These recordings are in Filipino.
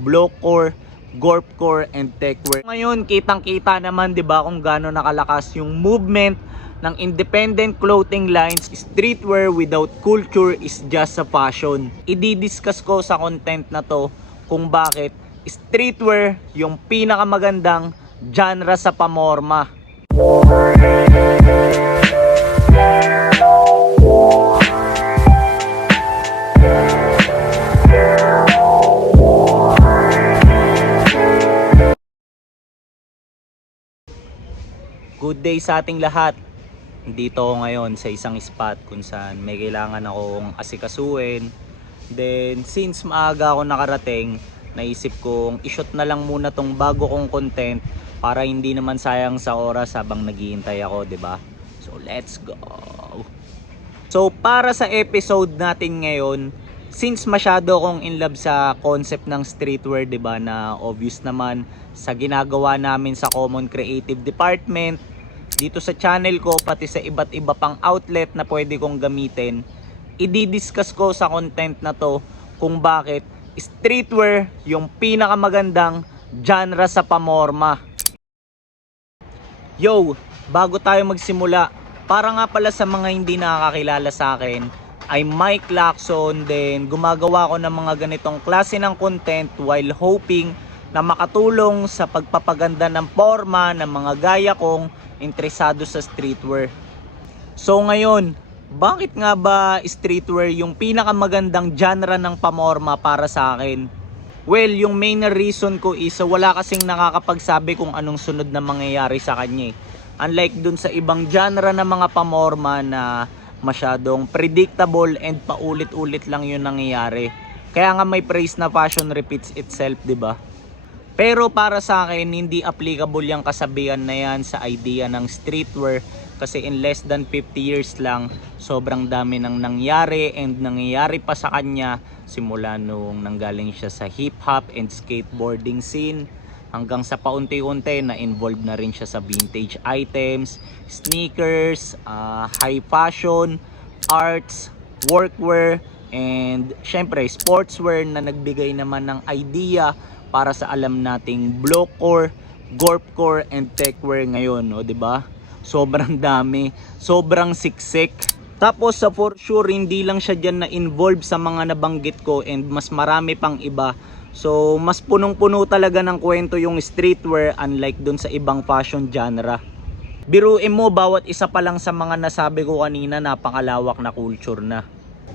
Blowcore, Gorpcore, and Techwear. Ngayon, kitang-kita naman 'di ba kung gaano nakalakas yung movement ng independent clothing lines. Streetwear without culture is just a fashion. Ididiscuss ko sa content na to kung bakit streetwear yung pinakamagandang genre sa pamorma. Good day sa ating lahat. Dito ako ngayon sa isang spot kung saan may kailangan akong asikasuhin. Then since maaga ako nakarating, naisip kong i-shoot na lang muna tong bago kong content para hindi naman sayang sa oras habang naghihintay ako, 'di ba? So let's go. So para sa episode natin ngayon, since masyado akong in love sa concept ng streetwear, 'di ba, na obvious naman sa ginagawa namin sa Common Creative Department, dito sa channel ko, pati sa iba't iba pang outlet na pwede kong gamitin, i-discuss ko sa content na to kung bakit streetwear yung pinakamagandang genre sa pamorma. Yo, bago tayo magsimula, para nga pala sa mga hindi nakakakilala sa akin, I'm Mike Lacson, then gumagawa ko ng mga ganitong klase ng content while hoping na makatulong sa pagpapaganda ng forma ng mga gaya kong interesado sa streetwear. So ngayon, bakit nga ba streetwear yung pinakamagandang genre ng pamorma para sa akin? Well, yung main reason ko is wala kasing nakakapagsabi kung anong sunod na mangyayari sa kanya. Unlike dun sa ibang genre ng mga pamorma na masyadong predictable and paulit-ulit lang yung nangyayari. Kaya nga may praise na fashion repeats itself, 'di ba? Pero para sa akin, hindi applicable yung kasabihan na yan sa idea ng streetwear kasi in less than 50 years lang, sobrang dami nang nangyari and nangyayari pa sa kanya simula nung nanggaling siya sa hip-hop and skateboarding scene hanggang sa paunti-unti na involved na rin siya sa vintage items, sneakers, high fashion, arts, workwear, and syempre sportswear na nagbigay naman ng idea para sa alam nating Blowcore, Gorpcore, and Techwear ngayon, o 'di ba? Sobrang dami, sobrang siksik. Tapos sa for sure hindi lang siya diyan na involved sa mga nabanggit ko and mas marami pang iba. So mas punong-puno talaga ng kwento yung streetwear unlike dun sa ibang fashion genre. Biruin mo, bawat isa pa lang sa mga nasabi ko kanina napakalawak na culture na.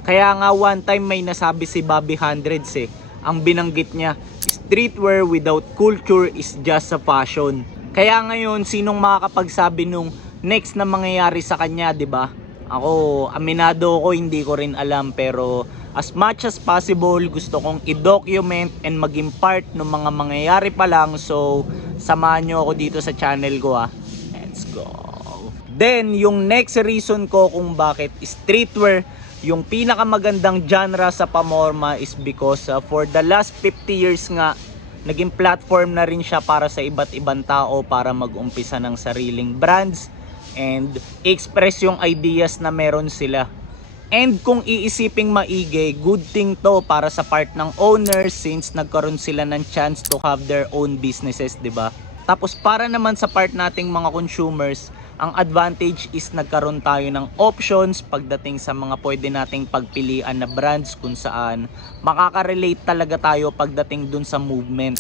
Kaya nga one time may nasabi si Bobby Hundreds ang binanggit niya, streetwear without culture is just a fashion. Kaya ngayon, sinong makakapagsabi nung next na mangyayari sa kanya, 'di ba? Ako, aminado ako, hindi ko rin alam, pero as much as possible, gusto kong i-document and maging part ng mga mangyayari pa lang. So, samahan nyo ako dito sa channel ko, ha. Let's go. Then, yung next reason ko kung bakit streetwear yung pinakamagandang genre sa pamorma is because for the last 50 years nga, naging platform na rin siya para sa iba't ibang tao para mag-umpisa ng sariling brands and express yung ideas na meron sila. And kung iisiping maigi, good thing to para sa part ng owners since nagkaroon sila ng chance to have their own businesses, 'di ba? Tapos para naman sa part nating mga consumers, ang advantage is nagkaroon tayo ng options pagdating sa mga pwede nating pagpilian na brands kung saan makaka-relate talaga tayo pagdating dun sa movement.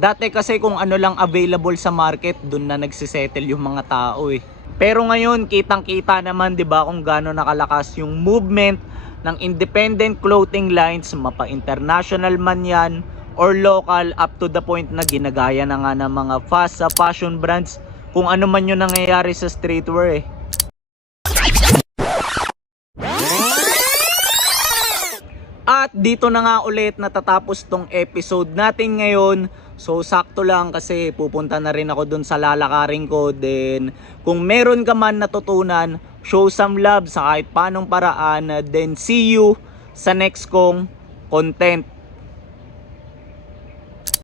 Dati kasi kung ano lang available sa market, dun na nagsisettle yung mga tao Pero ngayon, kitang-kita naman 'di ba kung gaano nakalakas yung movement ng independent clothing lines, mapa-international man 'yan or local, up to the point na ginagaya na nga ng mga fast fashion brands kung ano man yung nangyayari sa streetwear At dito na nga ulit natatapos tong episode natin ngayon. So sakto lang kasi pupunta na rin ako dun sa lalakarin ko. Then kung meron ka man natutunan, show some love sa kahit panong paraan. Then see you sa next kong content.